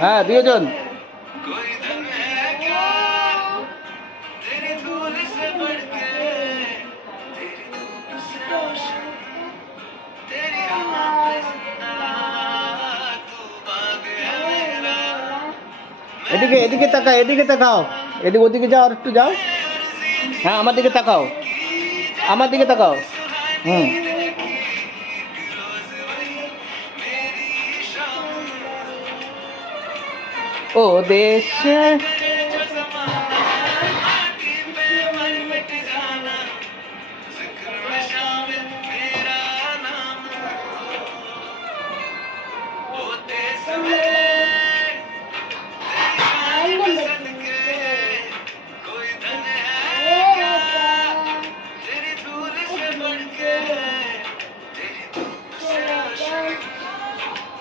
হ্যাঁ দুজন। এদিকে এদিকে তাকাও, এদিকে তাকাও, এদিকে ওদিকে যাও, আর একটু যাও। হ্যাঁ আমার দিকে তাকাও, আমার দিকে তাকাও। হুম। ও দেশে।